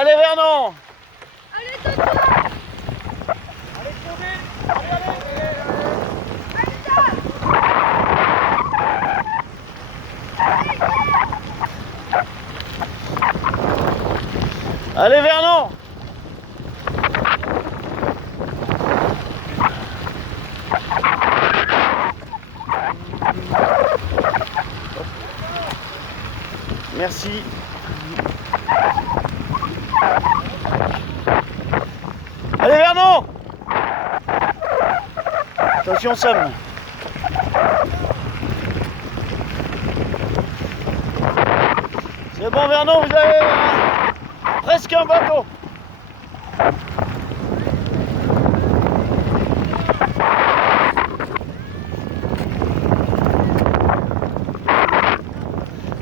Allez Vernon. Allez, Toto. Allez, Claudine. Allez, allez. Allez Vernon. Merci. Allez Vernon. Attention Sam. C'est bon Vernon, vous avez presque un bateau.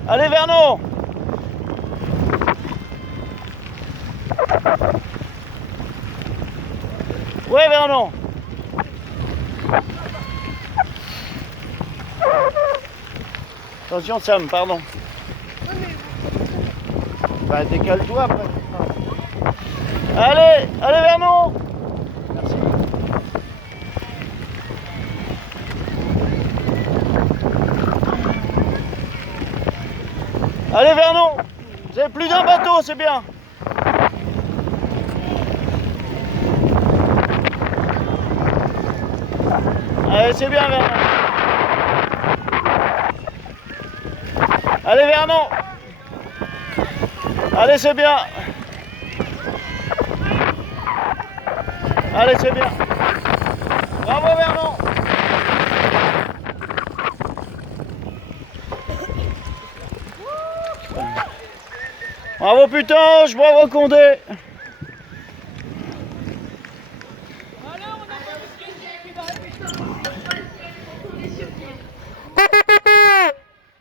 Allez Vernon. Ouais Vernon. Attention Sam, pardon. Bah décale-toi après. Allez, allez Vernon. Merci. Allez Vernon. Vous avez plus d'un bateau, c'est bien. Allez, c'est bien Vernon. Allez Vernon. Allez, c'est bien. Allez, c'est bien. Bravo Vernon. Bravo Putange, bravo Condé. Allez, on a pas vu ce qu'il y a.